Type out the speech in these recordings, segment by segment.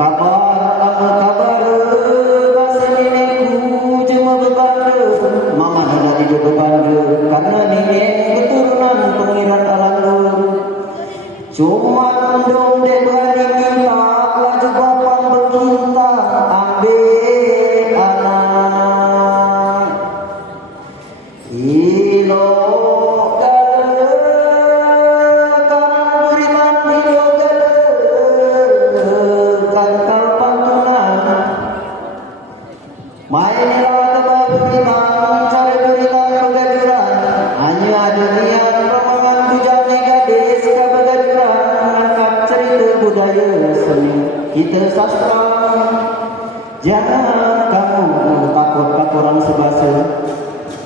Kabar kabar bahasa nenekku cuma berbanda, mama dari berbanda karena nenek keturunan pengiran Alangur. Cuma dong dek berani minta, laju bapak berkinta ambil anak. Ilo mainlah tebak beriman, cari berita kegaduran. Hanya ada niat rombongan bujang gadis ke begaduran, mengangkat cerita budaya seni kita sastra. Jangan kamu takut orang sebahasa,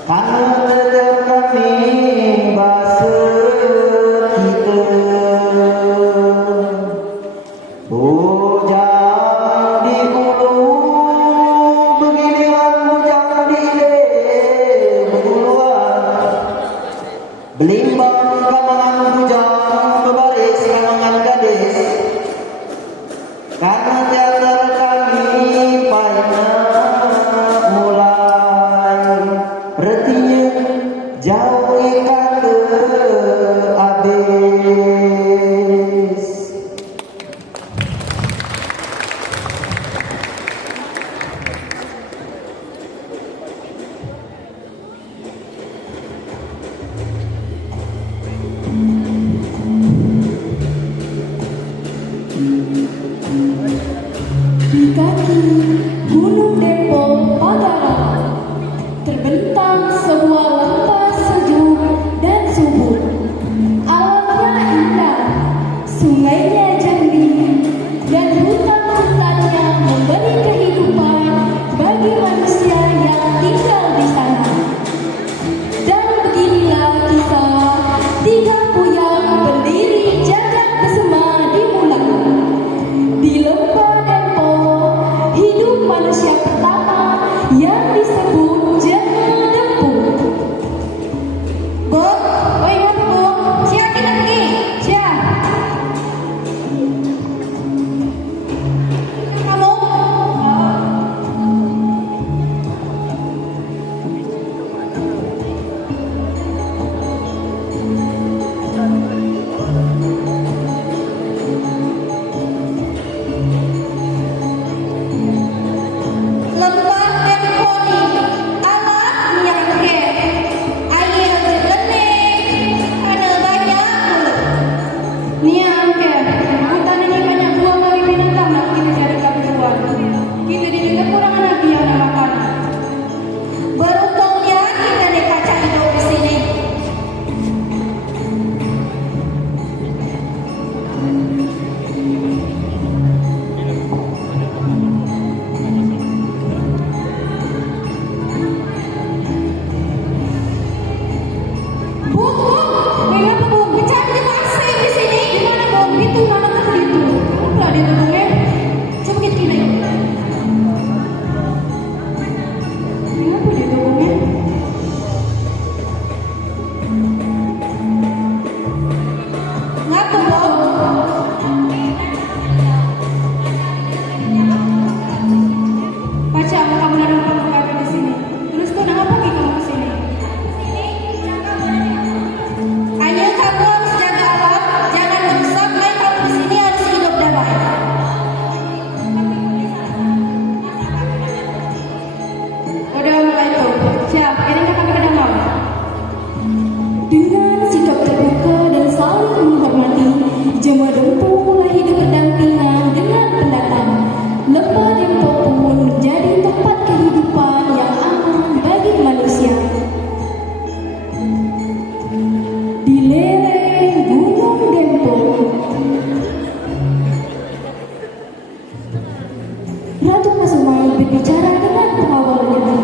karena tetap kami bahasa kita. Bujang di ulu belimbang kamangan bujang berbaris kamangan gadis, karena teater kami banyak mulai retinya jauh kata habis. Di kaki Gunung Dempo Pagara terbentang sebuah lembah sejuk dan subur. Alamnya indah, sungainya jernih, dan hutan-hutannya memberi kehidupan bagi manusia yang tinggal di sana. Dan beginilah kisah tiga puyang berdiri jagad bersama di Mulang. Di lembah Dempo hidup manusia pertama yang disebut Jema Dempu. Bu, oi ngapa bu? Siapa kita pergi? Siapa? Kamu? Lembah Dempo ni alat minyak ke, air jernih, ada banyak niat ke. Hutan ini banyak buah bagi binatang nak kita jadikan tuan. Kita di negara kurang lagi yang nak makan. Beruntungnya kita ni kacang hidup di sini. Bu, kenapa bu? Bicara di pasir di sini. Gimana bu? Itu mana kan itu? Udah di tengahnya. Coba kita kira yuk. Kenapa di tengahnya? Ngapa bu? Baca kamu ada kamu ada di sini. Terus tuh kenapa kamu ke sini? Hanya kamu harus jaga alam, jangan merusak. Main kamu di sini harus hidup damai. Udah mulai tuh. Siap, ini kita kami ke dalam. Dengan sikap terbuka dan saling menghormati, Jema Dempo mulai hidup berdampingan dengan pendatang. Lembah Dempo pun menjadi tempat kehidupan yang aman bagi manusia. Di lereng Gunung Dempo, Ratu Masumai berbicara dengan pengawalnya.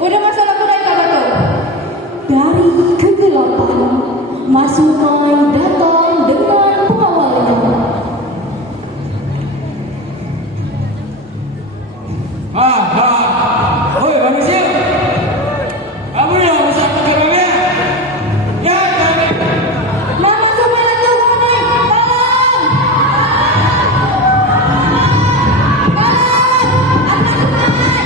Udah masalah kuda kata tuh. Dari kegelapan, Mas Unai datang dengan pengawalnya. Oi manusia, kamu yang bisa kekerabnya? Ya, Mama supaya tuh Unai, tolong! Anak Unai!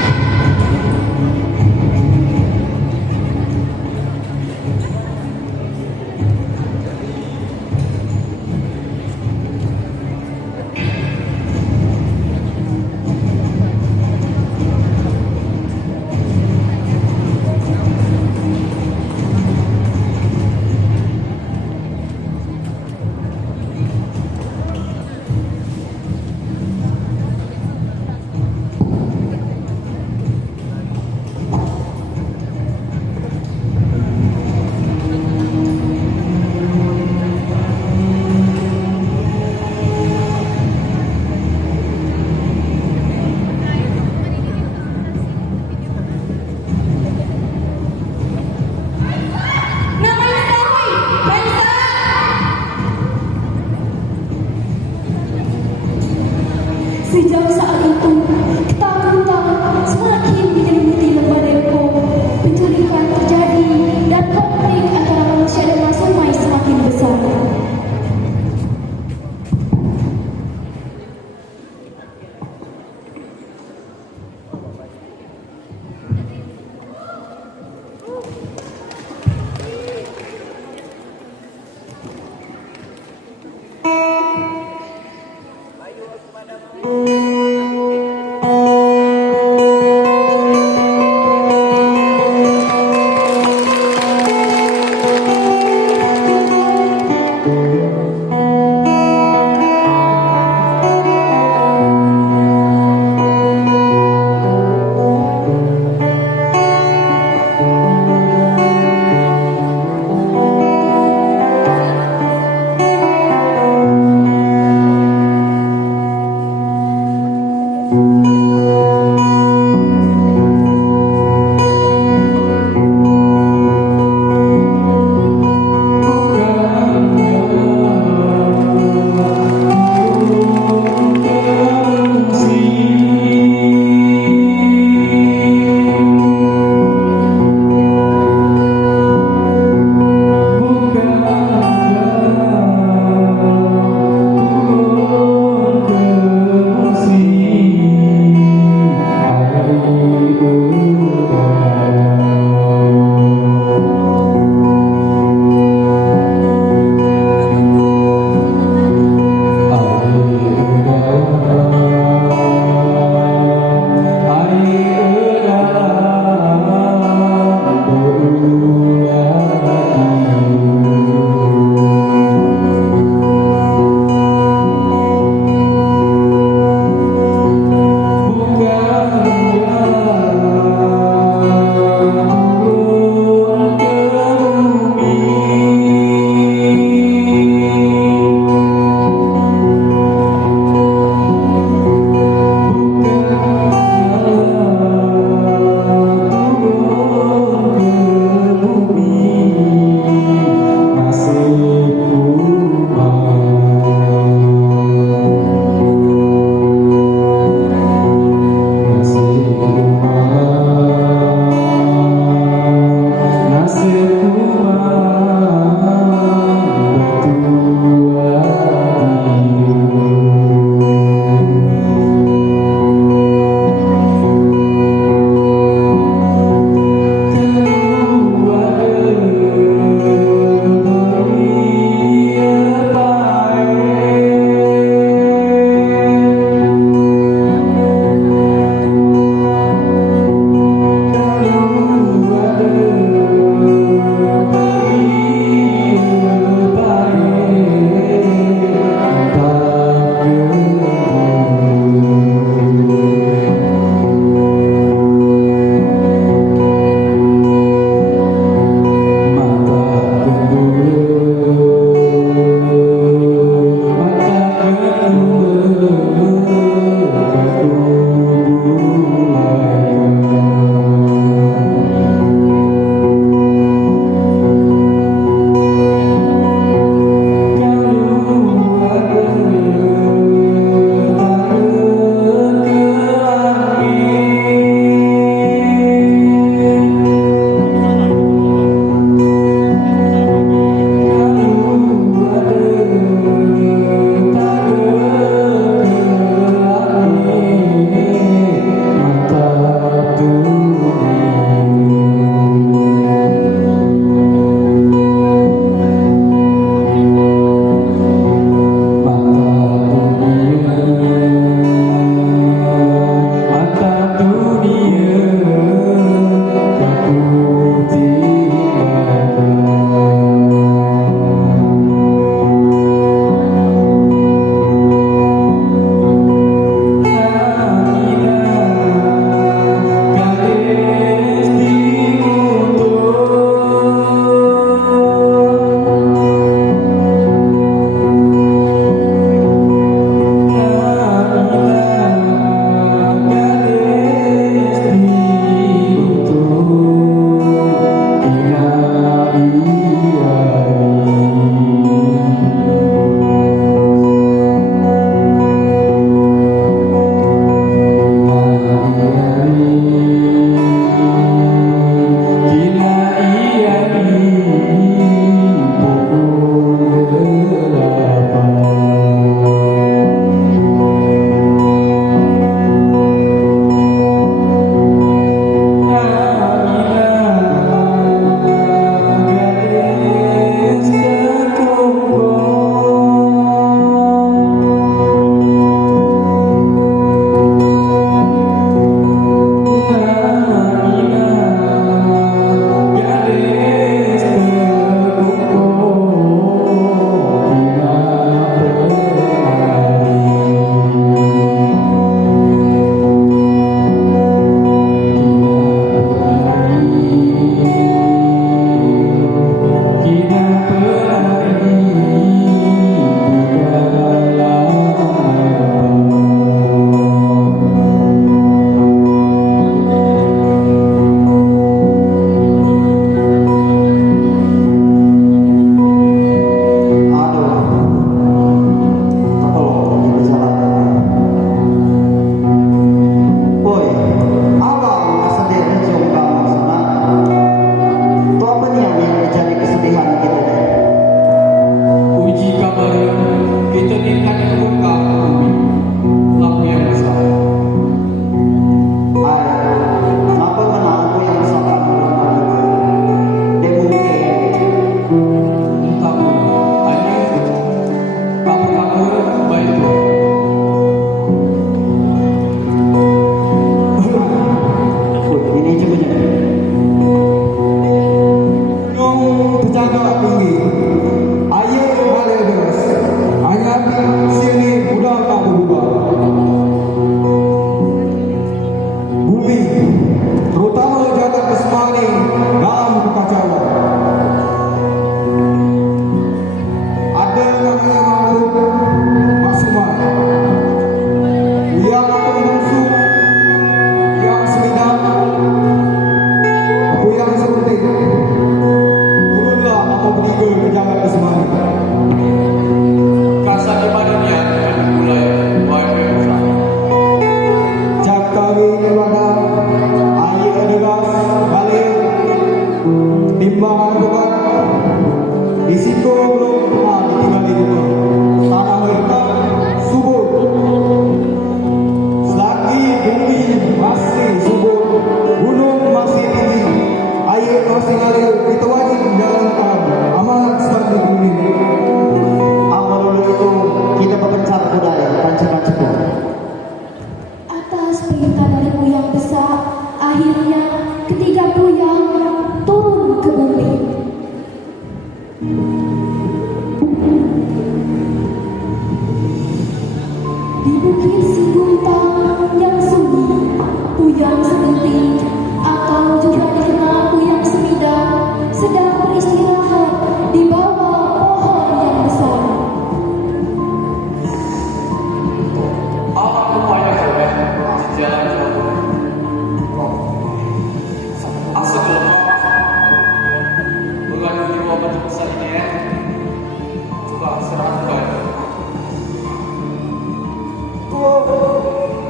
segelap. Bukan jiwa bentuk besar ini ya. Coba serahkan.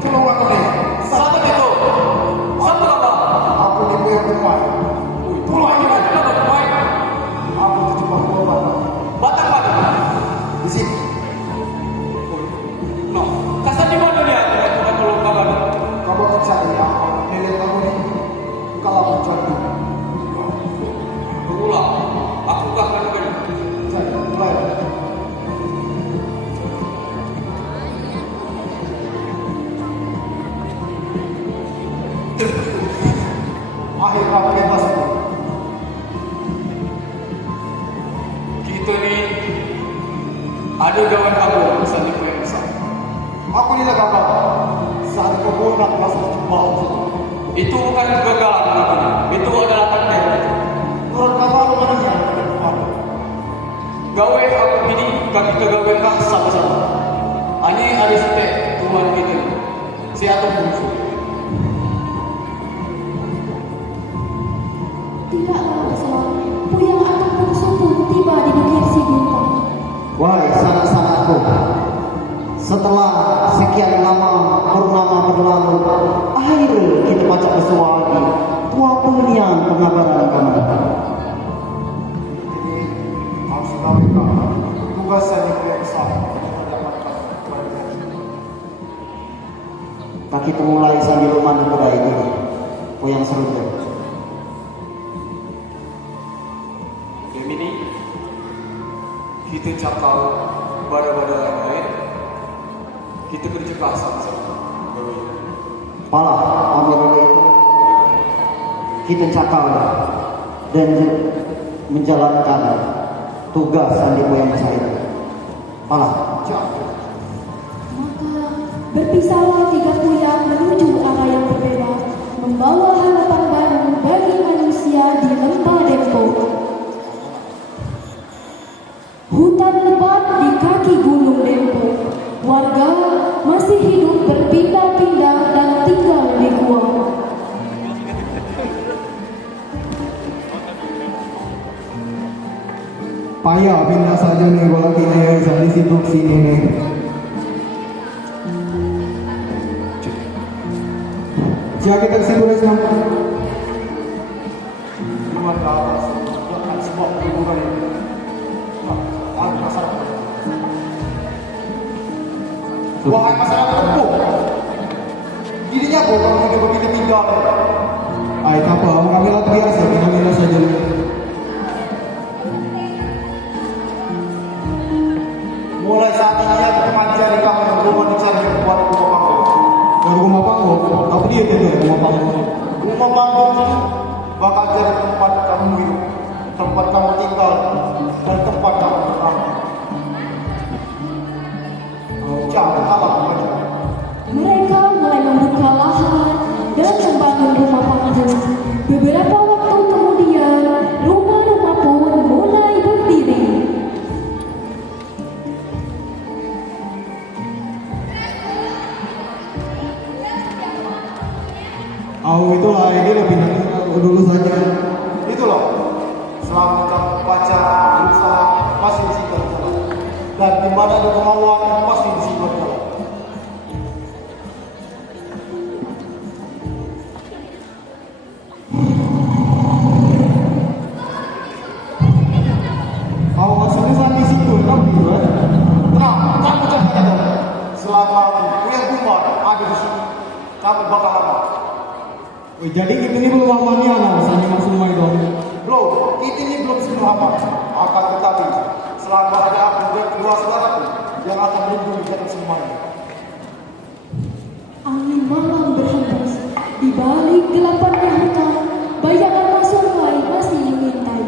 Tolong aku nih. Siapa itu? Siapa apa? Aku di yang depan. Pulau ini mana dapat main? Aku itu cuma korban. Batang mana? Di sini. No, kasar di mana dia? Kita belum kabar. Kamu akan cari apa? Milik kamu nih. Kalau aku cari. Berulang. Aku gak akan beri. Cari. Mulai. Akhir kamu bebas. Kita ni ada kawan aku misalnya kau yang besar. Aku ni lah kakak. Saat kau nak masuk jembal. Itu bukan kegagalan aku. Itu adalah takdir. Menurut kamu apa namanya? Gawe aku ini kaki kegawe kah sama-sama. Ani ada setek Tuhan kita. Si atau musuh. Tidak lama selang, Puyang Atuk Bungsu pun tiba di Bukit Siguntang. Wahai sanak-sanakku, setelah sekian lama purnama berlalu, akhirnya kita baca bersua lagi. Tua punian pengabaran kami. Jadi harus melakukan tugas yang besar mendapatkan kebahagiaan. Tak kita mulai sambil rumah muda itu, Puyang Serunda. Ini kita cakap pada yang lain. Kita berjumpa sama-sama. Pala ambil itu kita cakap dan menjalankan tugas yang dipuyang saya. Pala. Maka berpisahlah tiga puyang menuju arah yang berbeda, membawa harapan baru bagi manusia di lembah Dempo. Hutan lebat di kaki gunung Dempo. Warga masih hidup berpindah-pindah dan tinggal di gua. Payah pindah saja nih kalau kita di situ sini nih. Jika kita ke situ resna. Luar dalam, bukan sebab hiburan ini. Ada masyarakat. Wahai masyarakat Dempo, dirinya kok kalau begitu tinggal. Ay, apa? Kami lah biasa, kita saja. Mulai saat ini aku mencari kamu rumah dicari buat rumah panggung. Rumah panggung? Apa dia itu rumah panggung? Rumah panggung itu bakal jadi tempat kamu hidup, tempat kamu tinggal, dan tempat kamu beramal. Jangan apa saja. Mereka mulai membuka lahan dan membangun rumah panggung. Beberapa waktu kemudian, rumah-rumah pun mulai berdiri. Itulah ini lebih dulu saja. Itu loh. Selama kamu baca, berusaha, pasti di situ berjalan. Dan di mana ada kemauan, pasti di situ berjalan. Kau maksudnya sampai situ, kan gitu kan? Tenang, kamu jangan kata. Selama Puyang Kumar ada di sini, kamu bakal aman. Jadi kita ini belum amannya, misalnya masuk rumah itu. Belum, kita ini belum sepenuh aman. Akan tetapi, selama ada aku dan kedua saudaraku yang akan melindungi kita semuanya. Angin malam berhembus. Di balik gelapnya hutan, bayangan Masungai masih mengintai.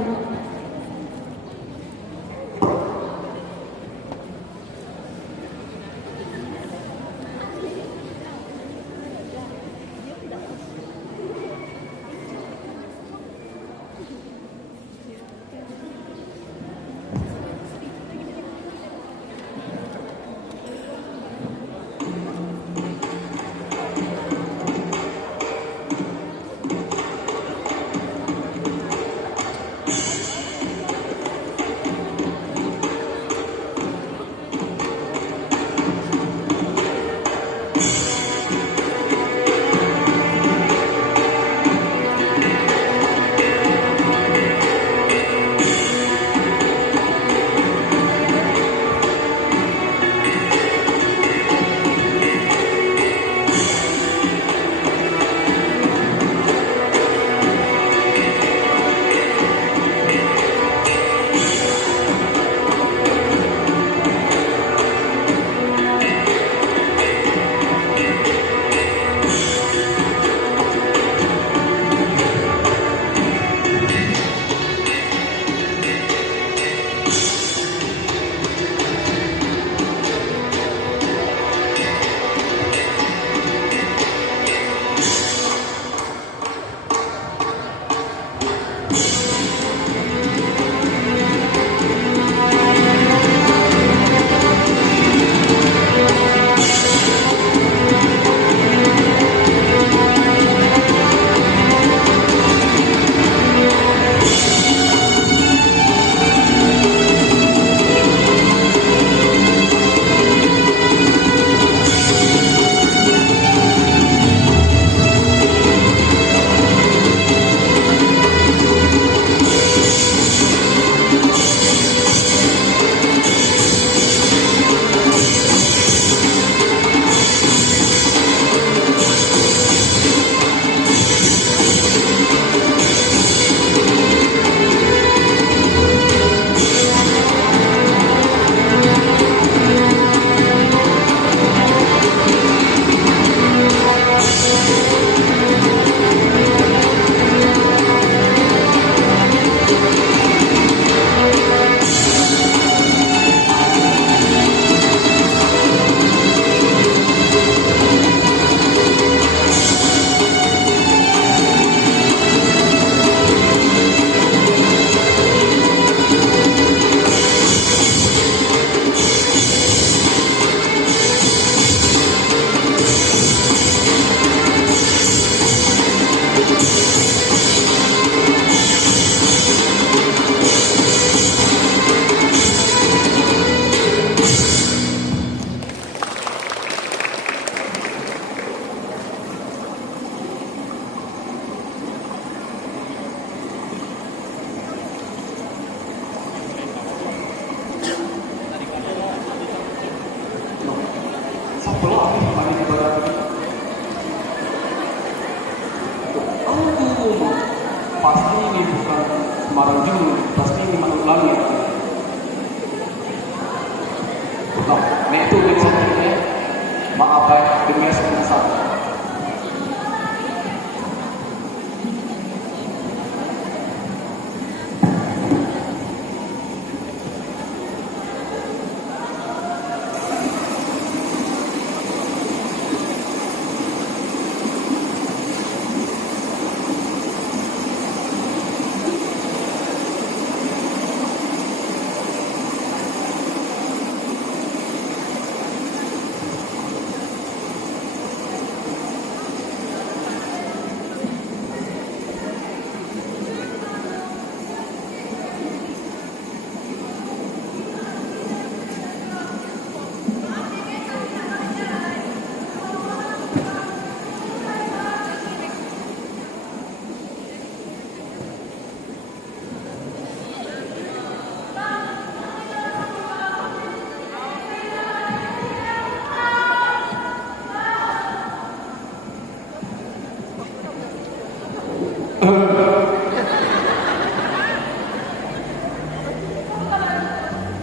Pasti ini bukan sembarang juru, pasti ini makhluk langit. Nah, nek itu nek sakitnya, maaf ya, dengan sebesar.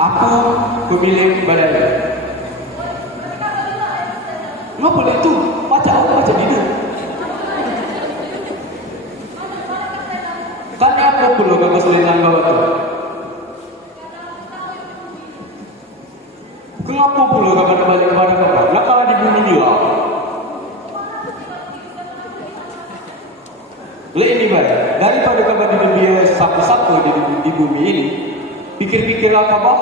Aku pemilik badai. Ngapa itu? Baca apa baca ini? Kan aku perlu ke kesulitan bawa tu. Kenapa perlu ke balik kepada kau? Nak kalah di bumi ni lah. Lihat ini baik. Daripada kau dia satu-satu di bumi ini. Pikir-pikirlah kabar,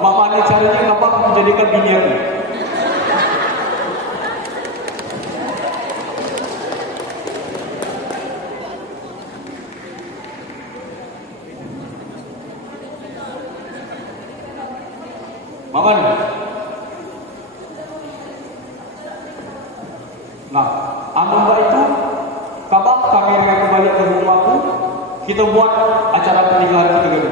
mana caranya kabar menjadikan bini aku. Mana? Nah, anu itu kabar kami akan kembali ke rumahku. Kita buat acara pernikahan kita dulu.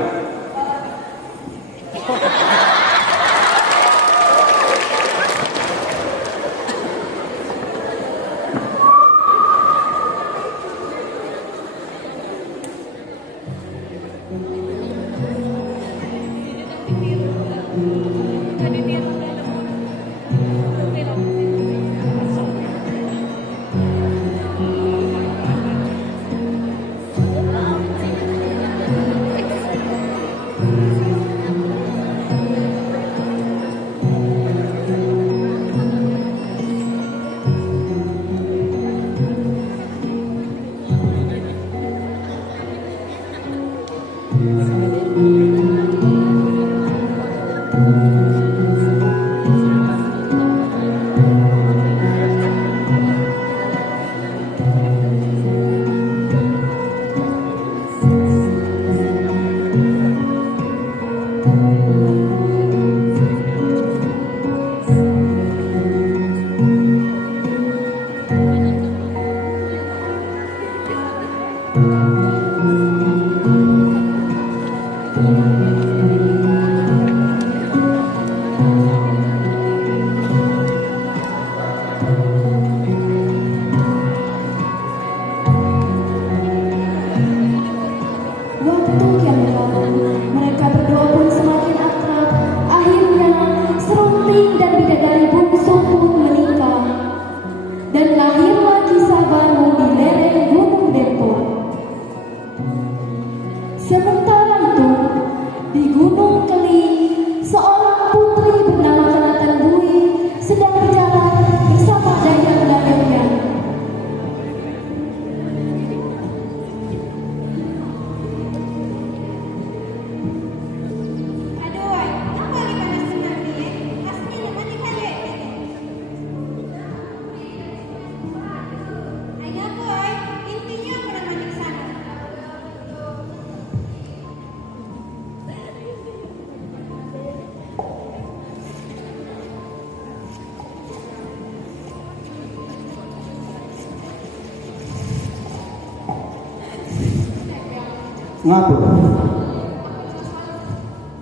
Ngapa?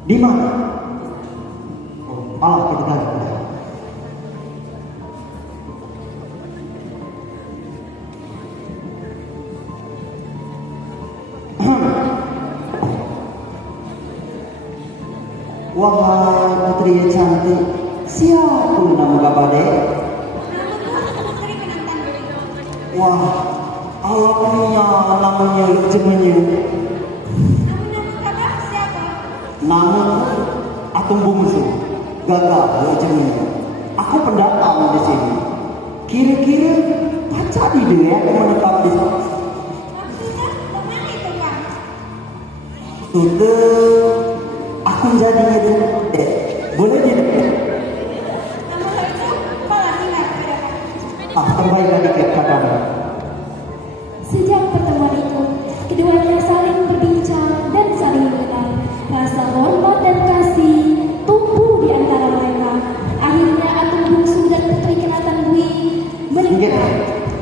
Di mana? Oh, malah kita tahu. Wahai putri yang cantik, siapa nama kabade? Putri Penantang. Wah, alapnya namanya jemenyu. Nama kakak siapa? Nama Atung Bungsu, gagal jemenyu. Aku pendatang di sini. Kira-kira pacar dia yang menetap di sini. Maksudnya kemana itu Kang? Tutup, aku jadinya deh. Boleh jadi? Nama lo itu malah ingat ada Terbaik lagi ke kakak. Sejak pertemuan itu, keduanya saling berbincang dan saling mengenal. Rasa hormat dan kasih tumbuh di antara mereka. Akhirnya Atung Bungsu dan Putri Kenatan Bui menikah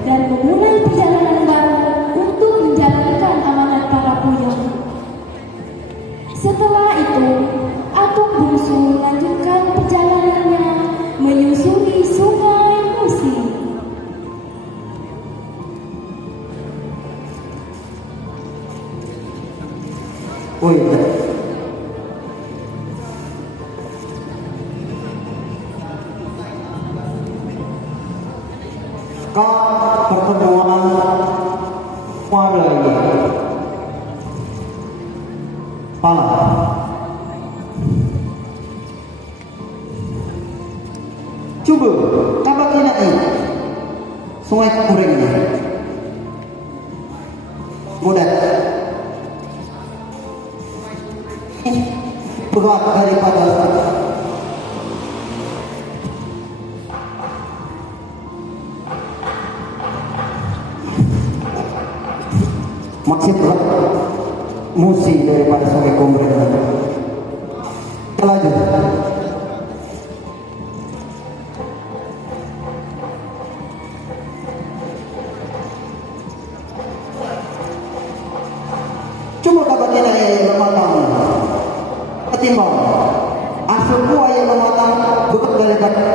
dan memulai perjalanan baru untuk menjalankan amanat para buyut. Setelah itu, Atung Bungsu melanjutkan perjalanannya menyusuri Sungai Musi. Oh iya. Kak pertemuan pada ini pala coba kabar kena ini sungai kureng ini mudah berat daripada maksud berat musi daripada sungai Kombreng. Kita lanjut. Cuma kabarnya yang bermatang ketimbang asupku yang bermatang berat daripada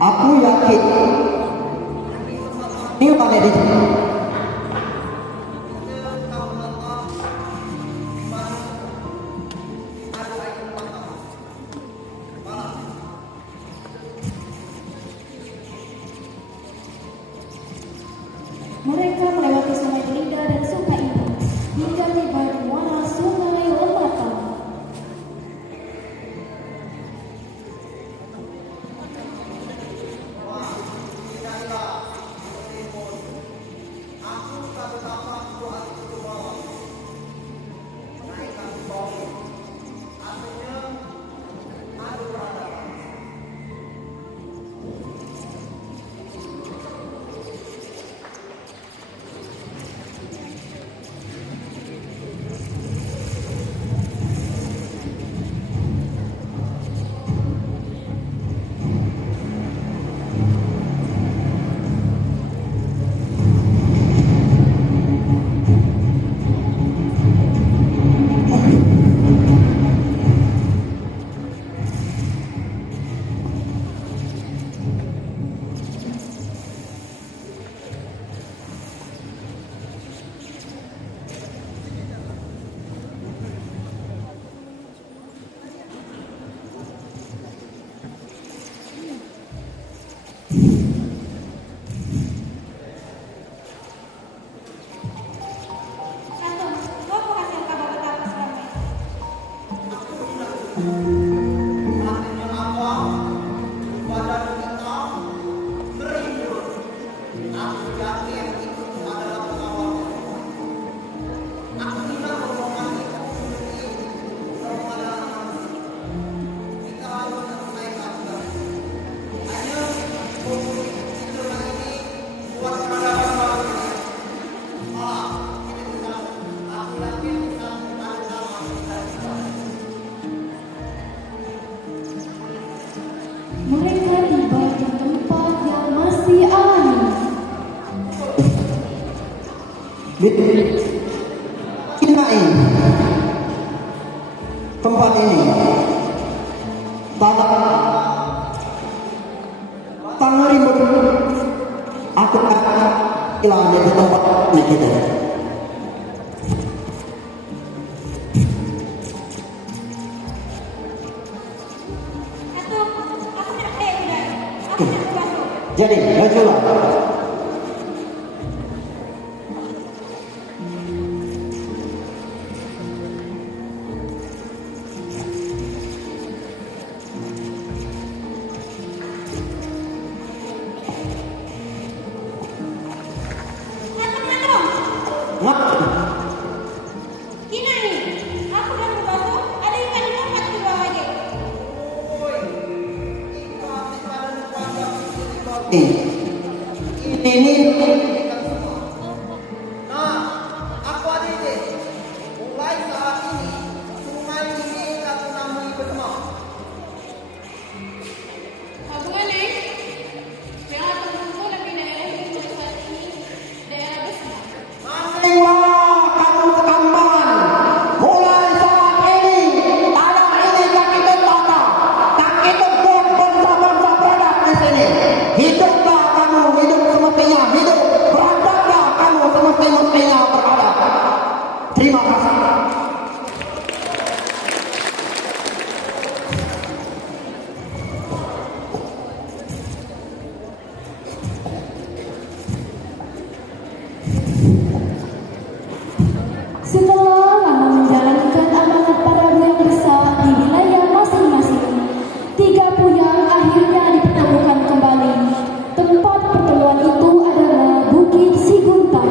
aku yakin ini mana di sini. Mereka melewati Sungai Belinda dan Sungai Indah hingga tiba di muara Sungai Lematang. Atung, apa hasil kabar betapa selama ini? Mereka tiba di tempat yang masih alami. Inai tempat ini tanah rimba Ilang di tempat ini kita. Atau aku nak udah. Aku nak masuk. Jadi, majulah. Ngap. Kina ni, aku dah masuk. Ada ikan di tempat di bawah lagi. Ini Aku ada ide. Mulai saat ini, sungai ini aku namai bersama. Abu Ali, yang akan berkumpul lebih dari saat ini daerah besar. Masinglah kamu sekambangan. Mulai saat ini, tanah ini tak kita tata, tak kita buat bangsa-bangsa beradab di sini. Hiduplah kamu, hidup semestinya, hidup beradablah kamu semestinya beradab. Terima kasih. Setelah lama menjalankan amanat para buyang besar di wilayah masing-masing, tiga buyang akhirnya dipertemukan kembali. Tempat pertemuan itu adalah Bukit Sigunta.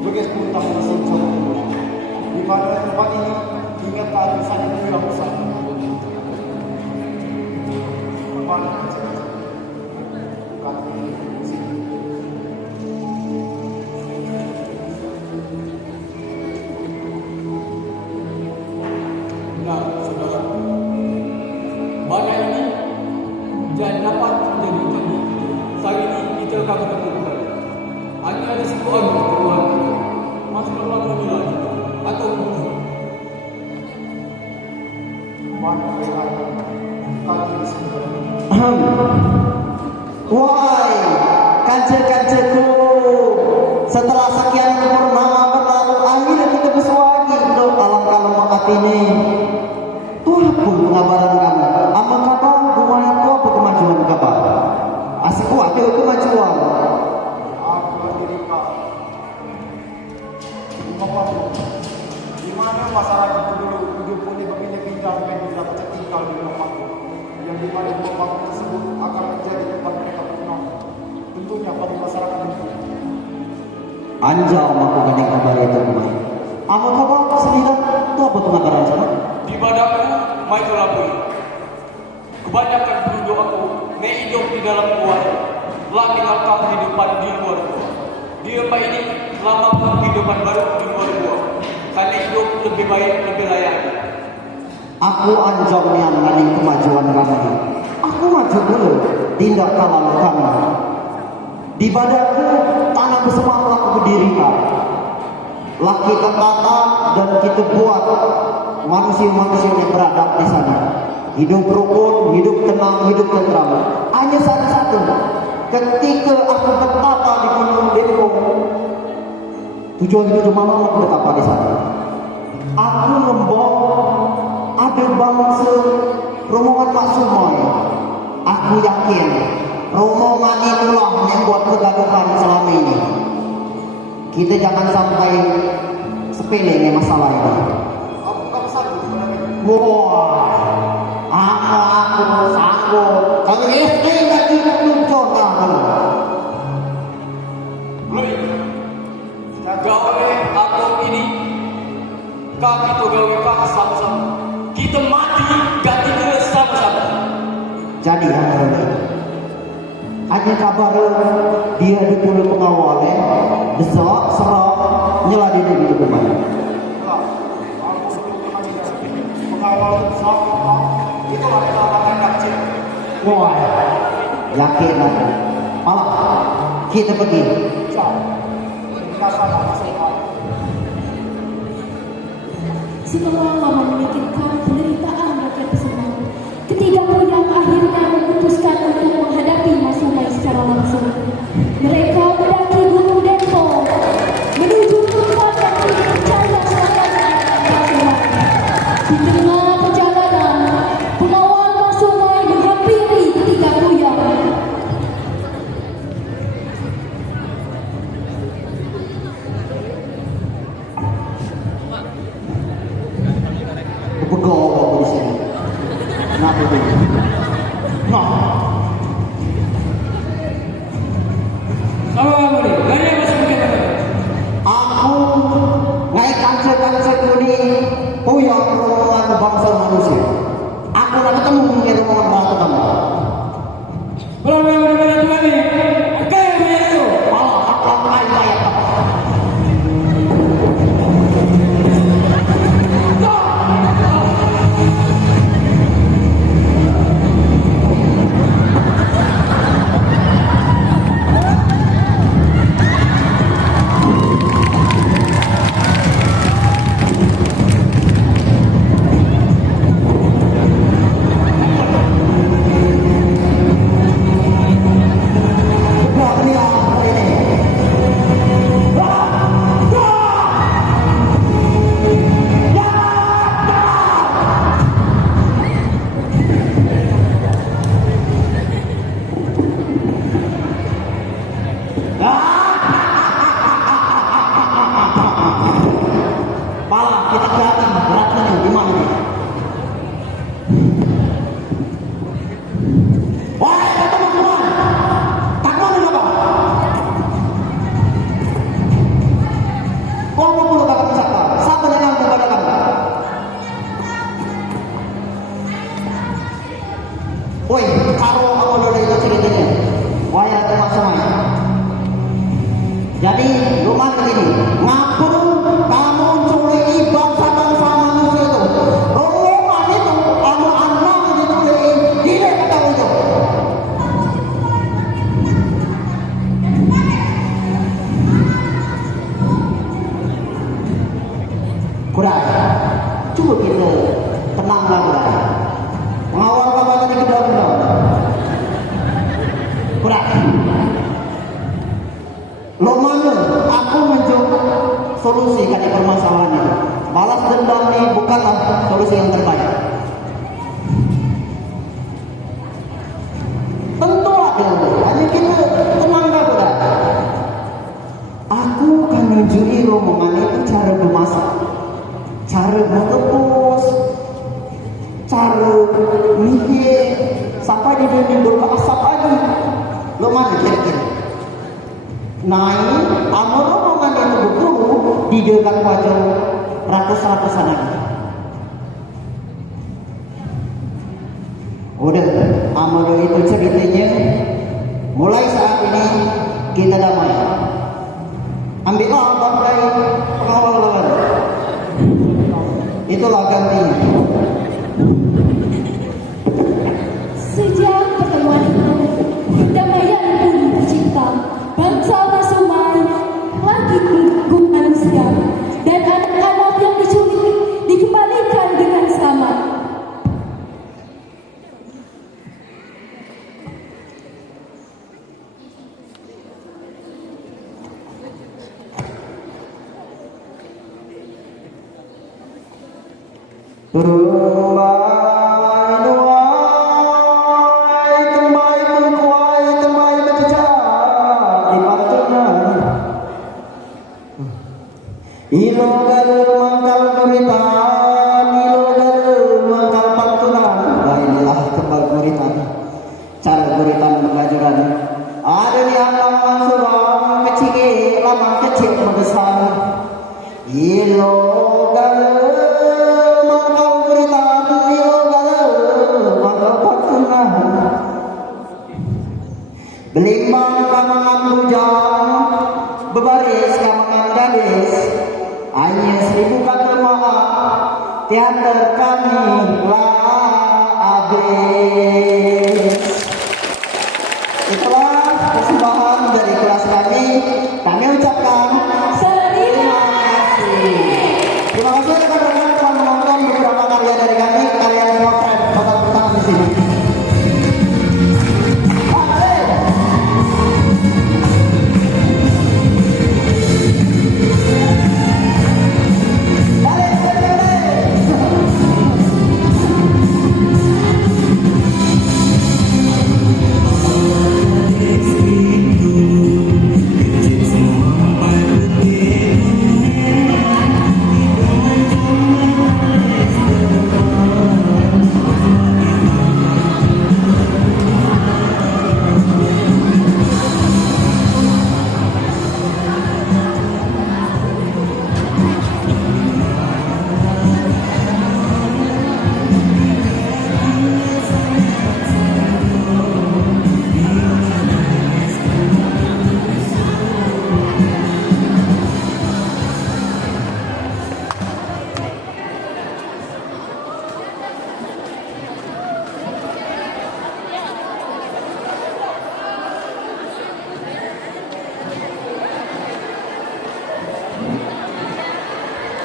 Begitu pun tak masih coba. Di mana tempat ini ingat tadi saya buyang besar. Mana bukan sini. Nah, saudara, banyak ini jangan dapat menjadi jadi saat ini kita akan bertemu kembali. Hanya ada satu orang keluar masuk dalam dunia kita atau musuh. Mana yang tadi disebut. Wahai kancil-kancilku, setelah sekian purnama berlalu, akhirnya kita bersuara untuk alam-alam hati ini. Tuh pun pengabaran kamu. Apa kabar? Gimana tu apa kemajuan kabar? Asik kuat tu kemajuan. Aku Amerika. Di mana masyarakat dulu hidup boleh berpindah-pindah dengan beberapa tinggal di rumah. Yang di mana rumah tersebut akan menjadi tempat mereka berkenal. Tentunya bagi masyarakat itu. Anjau aku gandeng kabar itu kemarin. Apa kabar sendiri? Tu apa pengabaran sana? Di badanku, mai lapui. Kebanyakan penduduk aku hidup di dalam gua. Lagi langkah kehidupan di luar gua. Di tempat ini lama pun kehidupan baru di luar gua. Karena hidup lebih baik, lebih layak. Aku anjau yang gandeng kemajuan kamu. Aku maju dulu, tindak kalah kamu. Di badanku tanah bersama aku berdirikan. Laki ketata dan kita buat manusia-manusia yang beradab di sana. Hidup rukun, hidup tenang, hidup tentram. Hanya satu-satu. Ketika aku bertapa di Gunung Depok, tujuan itu cuma mau bertapa di sana. Aku ngembok ada bangsa rombongan Pak Sumoy. Aku yakin rombongan itulah yang buat kegaduhan selama ini. Kita jangan sampai sepele dengan masalah ini. Kamu sanggup menghadapi. Wah, aku sanggup. Kalau SD nggak cukup muncul kamu. Belum. Gawe aku ini kami tu gawe kah sama-sama. Kita mati ganti dia sama-sama. Jadi hari ini hanya kabar dia dipulih pengawalnya besar serap nyeladi di rumah. Aku pengawal besar itu adalah orang kecil. Wah, yakin aku. Malah kita pergi. Setelah lama memikirkan penderitaan Gimana nih? Wah, teman-teman, tak mau apa? Kau mau perlu kata siapa? Siapa yang kepada kamu? Woi, kalau aku udah itu ceritanya, wah ya teman semuanya. Jadi rumah begini, ngapun kamu culik bangsa bangsa manusia itu. Rumah itu, kamu anak diculik, gila kata itu. Kurang, coba kita tenanglah kurang. Mengawal kabar tadi ke dalam. Kurang. Lo mana aku mencoba solusi kali permasalahan ini. Balas dendam ini bukanlah solusi yang terbaik. Tentu ada, hanya kita tenang dah. Aku akan nunjuki rombongan itu cara memasak, cara mengebus, cara mikir, sampai di timbul ke asap lagi. Lo mana kira-kira? Naik, amor rombongan itu betul di dekat wajah ratus-ratusan lagi. Udah, amor itu ceritanya. Mulai saat ini kita damai. Ambillah bangkai pengawal lawan. Itulah gantinya. Sejak pertemuan itu, kedamaian pun tercipta. Bangsa Masuman lagi bergum manusia dan anak-anak yang diculik dikembalikan dengan selamat. Ilo galu mangkal beritan, ilo galu mangkal pantunan. Nah inilah kebal beritan, cara beritan pelajaran. Ada di alam surang kecil, lamang kecil membesar. Ilo galu mangkal beritan, ilo galu mangkal pantunan. Belimbang kamangan bujang, bebaris kamangan gadis. Hanya 1000 kata maaf, teater kami lah habis. Itulah persembahan dari kelas kami ucapkan